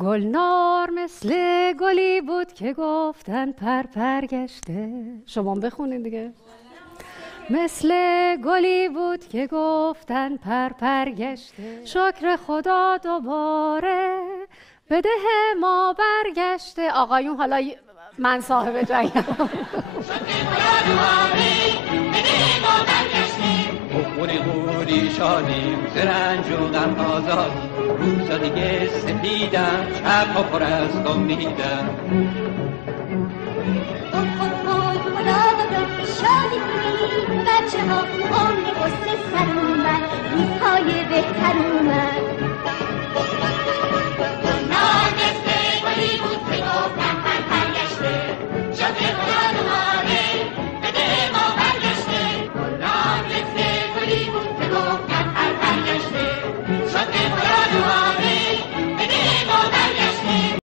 گلنار مثل گلی بود که گفتن پر گشته. شما بخونین دیگه. مثل گلی بود که گفتن پر گشته، شکر خدا دوباره بده ما برگشته. آقایون حالا من صاحب جنگم. بخوری غوری شادیم زرنج و غم آزادیم، روزا دیگه سپیدم شب ها پر از امیدم. شادی کنیم بچه ها، عمر قصه سر اومد، روزهای بهتر اومد.